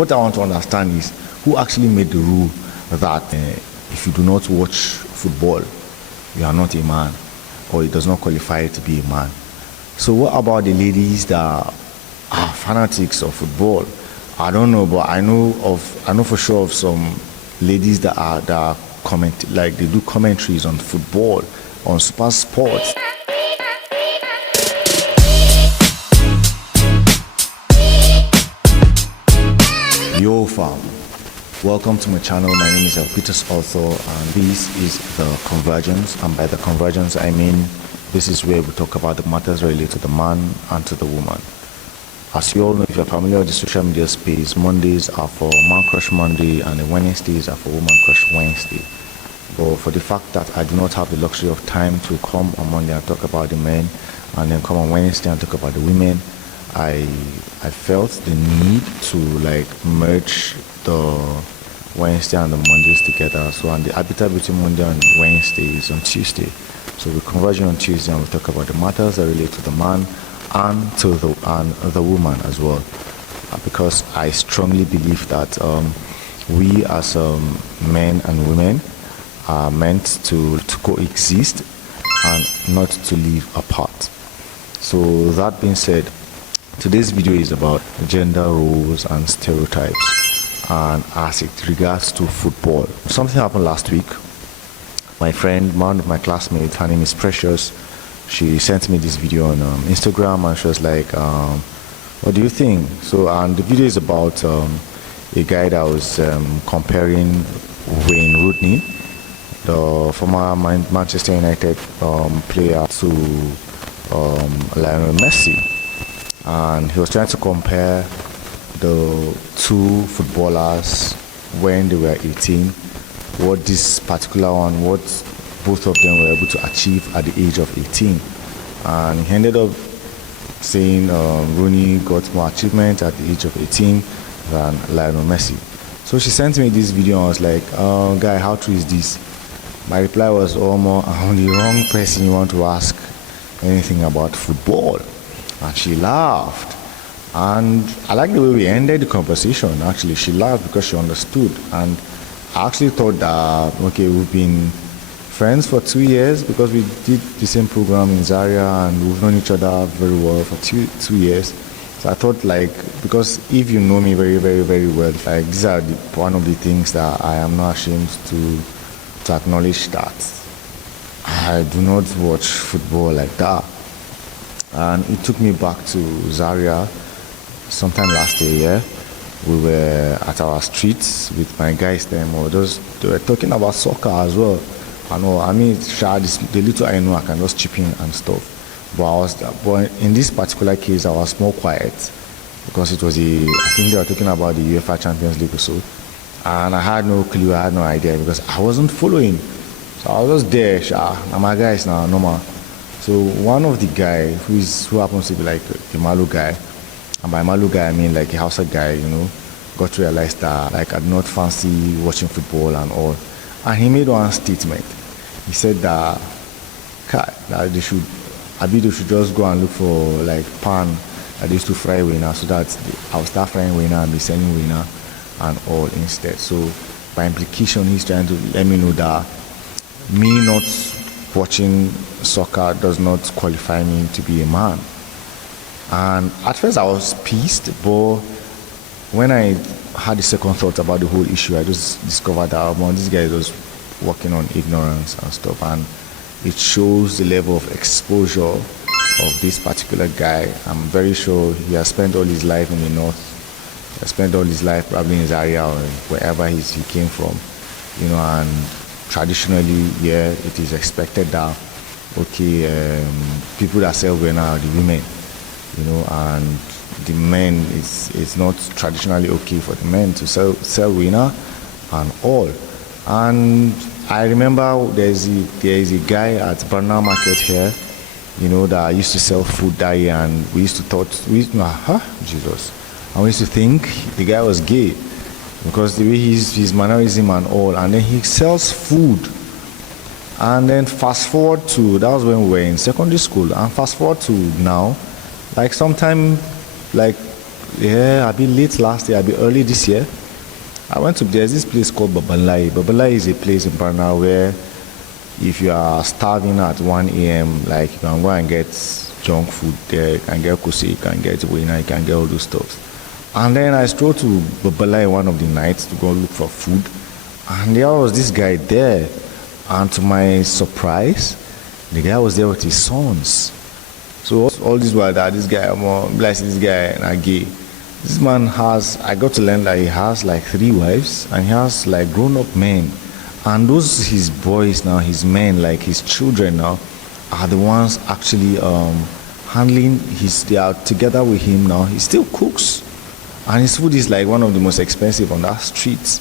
what I want to understand is who actually made the rule that if you do not watch football, you are not a man, or it does not qualify to be a man. So what about the ladies that are fanatics of football? I don't know, but I know for sure of some ladies that comment, like they do commentaries on football, on super sports. Yo fam, welcome to my channel. My name is Peter's Author, and this is the Convergence. And by the Convergence I mean this is where we talk about the matters related to the man and to the woman. As you all know, if you're familiar with the social media space, Mondays are for Man Crush Monday and the Wednesdays are for Woman Crush Wednesday. But for the fact that I do not have the luxury of time to come on Monday and talk about the men, and then come on Wednesday and talk about the women, I felt the need to merge the Wednesday and the Mondays together. So, and the arbiter between Monday and Wednesday is on Tuesday. So we're converging on Tuesday and we talk about the matters that relate to the man and to the woman as well. Because I strongly believe that we as men and women are meant to coexist and not to live apart. So that being said, today's video is about gender roles and stereotypes, and as it regards to football. Something happened last week. My friend, one of my classmates, her name is Precious, she sent me this video on Instagram, and she was like, what do you think? So, and the video is about a guy that was comparing Wayne Rooney, the former Manchester United player, to Lionel Messi. And he was trying to compare the two footballers when they were 18, what this particular one, what both of them were able to achieve at the age of 18. And he ended up saying Rooney got more achievement at the age of 18 than Lionel Messi. So she sent me this video and I was like, guy, how true is this? My reply was, Omo, I'm the wrong person you want to ask anything about football. And she laughed, and I like the way we ended the conversation. Actually, she laughed because she understood, and I actually thought that, okay, we've been friends for 2 years because we did the same program in Zaria, and we've known each other very well for two years. So I thought, because if you know me very, very, very well, these are one of the things that I am not ashamed to acknowledge, that I do not watch football like that. And it took me back to Zaria sometime last year. We were at our streets with my guys then. They were talking about soccer as well. I mean, the little I know, I can just chip in and stuff. But in this particular case, I was more quiet because it was I think they were talking about the UEFA Champions League or so. And I had no clue, I had no idea because I wasn't following. So I was just there, and my guys now, normal. So one of the guy who happens to be like a Malu guy, and by Malu guy I mean like a Hausa guy, got to realize that I do not fancy watching football and all. And he made one statement. He said that they should just go and look for pan that they used to fry winner, so that I'll start frying winner and be selling winner and all instead. So by implication, he's trying to let me know that me not watching soccer does not qualify me to be a man. And at first I was pissed, but when I had the second thought about the whole issue, I just discovered that this guy is just working on ignorance and stuff, and it shows the level of exposure of this particular guy. I'm very sure he has spent all his life in the north. He has spent all his life probably in Zaria or wherever he came from, and traditionally, it is expected that, okay, people that sell winner are the women, and the men, it's not traditionally okay for the men to sell winner and all. And I remember there is a guy at Barna Market here, that used to sell food that year, and we used to Jesus, and we used to think the guy was gay, because the way his mannerism and all, and then he sells food. And then fast forward to, that was when we were in secondary school, and fast forward to now, sometime Yeah, I'll be late last year, I'll be early this year. There's this place called Babalai. Babalai is a place in Parana where if you are starving at 1 a.m., like you can go and get junk food there, you can get kusi, you can get wina, you can get all those stuff. And then I strolled to Babalai one of the nights to go look for food. And there was this guy there. And to my surprise, the guy was there with his sons. So all this while that this guy, I'm blessed this guy and I gay. This man I got to learn that he has like 3 wives and he has like grown-up men. And those his boys now, his men, like his children now, are the ones actually handling they are together with him now. He still cooks. And his food is like one of the most expensive on that street.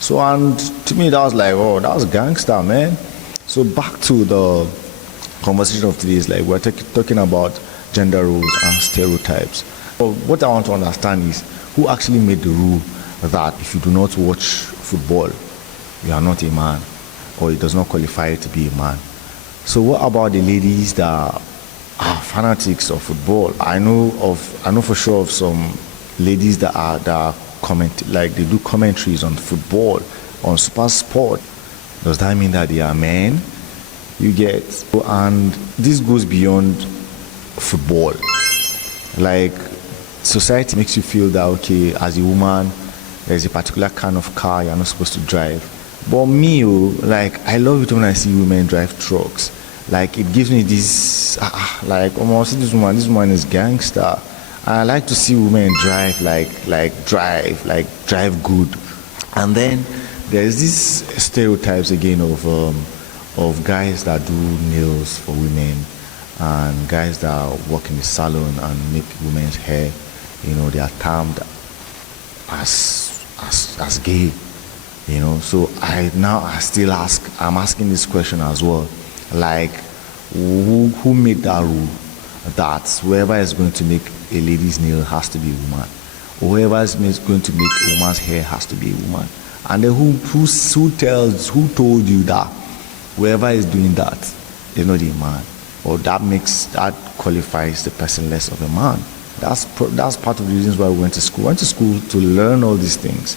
So, and to me that was like, oh, that was gangster, man. So back to the conversation of today is like we're talking about gender roles and stereotypes. But what I want to understand is who actually made the rule that if you do not watch football, you are not a man, or it does not qualify to be a man. So what about the ladies that are fanatics of football? I know for sure of some ladies that they do commentaries on football, on super sport. Does that mean that they are men? You get, and this goes beyond football. Like, society makes you feel that, okay, as a woman, there's a particular kind of car you're not supposed to drive. But me, like, I love it when I see women drive trucks. Like, it gives me this, like, almost this woman is gangster. I like to see women drive, drive good. And then there's these stereotypes again of guys that do nails for women and guys that work in the salon and make women's hair. You know, they are termed as gay. You know, so I'm asking this question as well. Like, who made that rule that whoever is going to make a lady's nail has to be a woman? Whoever is going to make a woman's hair has to be a woman? And then who told you that whoever is doing that is not a man? Or that qualifies the person less of a man? That's part of the reasons why we went to school. We went to school to learn all these things.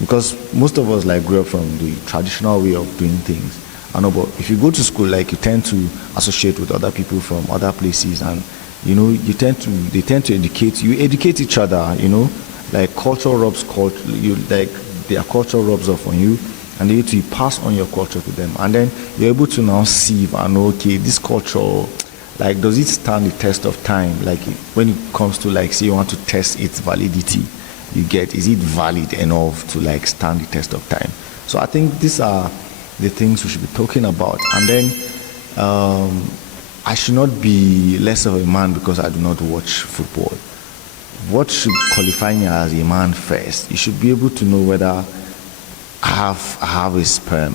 Because most of us like grew up from the traditional way of doing things. I know, but if you go to school, like, you tend to associate with other people from other places, and you know, they tend to educate you. Educate each other, you know, like culture rubs culture. Their culture rubs off on you, and you need to pass on your culture to them, and then you're able to now see and know, okay, this culture, like, does it stand the test of time? Like, when it comes to, like, say you want to test its validity, is it valid enough to, like, stand the test of time? So I think these are the things we should be talking about. And then I should not be less of a man because I do not watch football. What should qualify me as a man first? You should be able to know whether I have a sperm,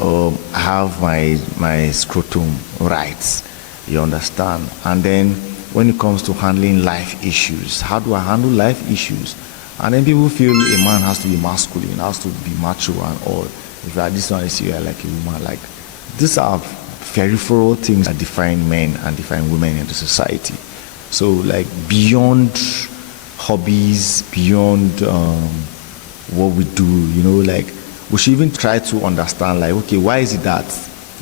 or I have my scrotum right. You understand? And then when it comes to handling life issues, how do I handle life issues? And then people feel a man has to be masculine, has to be macho and all. If you are this one, you are like a woman. Like, these are peripheral things that define men and define women in the society. So, like, beyond hobbies, beyond what we do, you know, like, we should even try to understand, like, okay, why is it that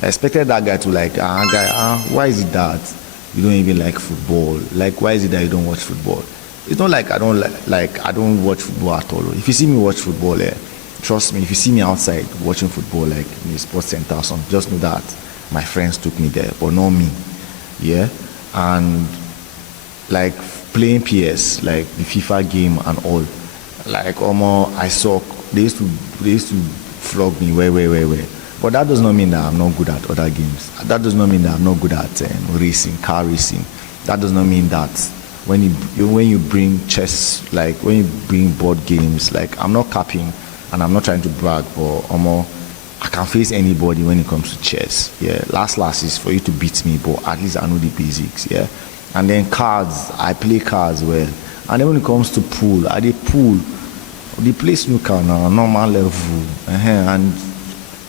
I expected that guy to, like, why is it that you don't even like football? Like, why is it that you don't watch football? It's not like I don't watch football at all. If you see me watch football, trust me, if you see me outside watching football, like in a sports center or something, just know that my friends took me there, but not me. Yeah? And like playing PS, like the FIFA game and all, like I saw they used to flog me way. But that does not mean that I'm not good at other games. That does not mean that I'm not good at car racing. That does not mean that when you bring chess, like when you bring board games, like I'm not capping and I'm not trying to brag, but I can face anybody when it comes to chess. Yeah, last is for you to beat me, but at least I know the basics. Yeah, and then cards, I play cards well. And then when it comes to pool, they play snooker now, normal level, and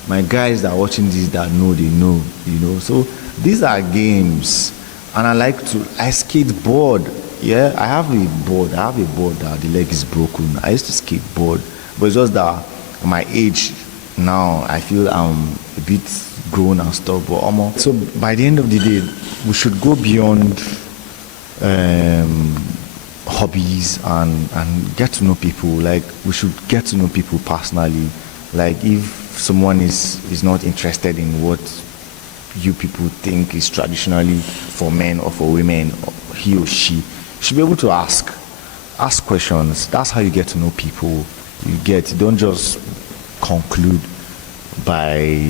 my guys that are watching this that know, they know, you know. So these are games, and I skateboard. Yeah, I have a board. I have a board that the leg is broken. I used to skateboard, but it's just that my age now, I feel I'm a bit grown and stuff. But almost. So by the end of the day, we should go beyond hobbies and get to know people. Like we should get to know people personally. Like if someone is not interested in what you people think is traditionally for men or for women, or he or she should be able to ask questions. That's how you get to know people. You don't just conclude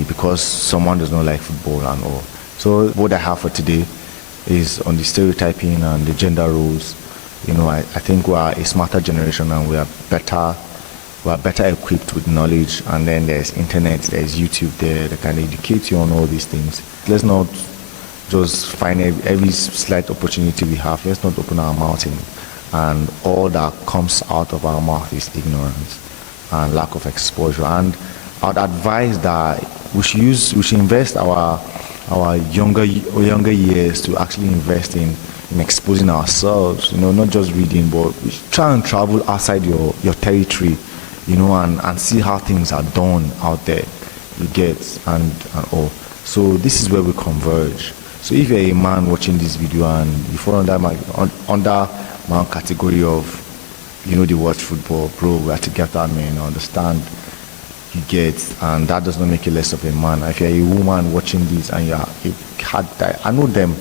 because someone does not like football and all. So what I have for today is on the stereotyping and the gender roles. I think we are a smarter generation and we are better equipped with knowledge, and then there's internet, there's YouTube there that can educate you on all these things. Let's not just find every slight opportunity we have. Let's not open our mouth and all that comes out of our mouth is ignorance and lack of exposure. And I'd advise that we should invest our younger years to actually invest in exposing ourselves, not just reading, but try and travel outside your territory, and see how things are done out there, you get, and all. So this is where we converge. So if you're a man watching this video and you fall under my category of, they watch football, bro, we are together, man, I understand, you get, and that does not make you less of a man. If you're a woman watching this and I know them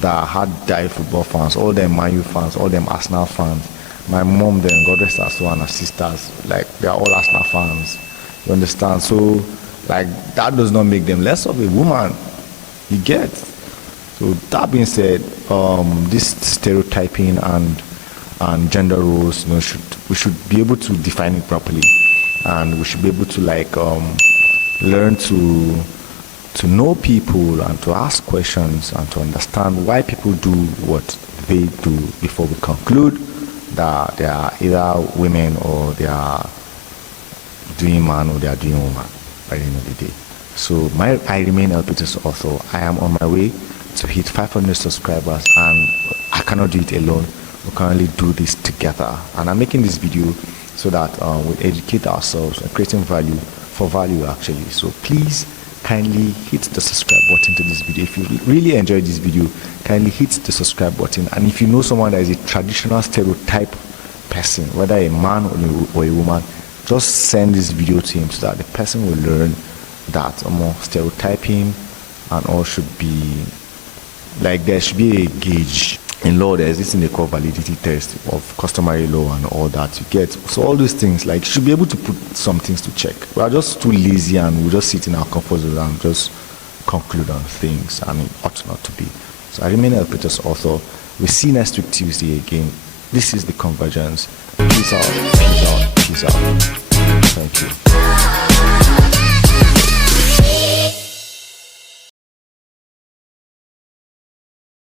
that are hard-die football fans, all them Man U fans, all them Arsenal fans. My mom, then, God rest her soul, and her sisters, like, they are all Arsenal fans. You understand? So, like, that does not make them less of a woman. You get? So, that being said, this stereotyping and gender roles, we should be able to define it properly. And we should be able to, like, learn to know people and to ask questions and to understand why people do what they do before we conclude that they are either women or they are doing man or they are doing woman by the end of the day. So I remain Elpitus Author. I am on my way to hit 500 subscribers, and I cannot do it alone. We can only do this together. And I'm making this video so that we educate ourselves and creating value for value actually. So please kindly hit the subscribe button to this video. If you really enjoyed this video, kindly hit the subscribe button. And if you know someone that is a traditional stereotype person, whether a man or a woman, just send this video to him so that the person will learn that more stereotyping and all should be, like, there should be a gauge. In law, there's this thing they call validity test of customary law and all that you get. So all these things, like, you should be able to put some things to check. We are just too lazy and we just sit in our comfort zone and just conclude on things, and it ought not to be. So I remain Elpitus Author. We'll see you next week Tuesday again. This is The Convergence. Peace out, peace out, peace out. Thank you.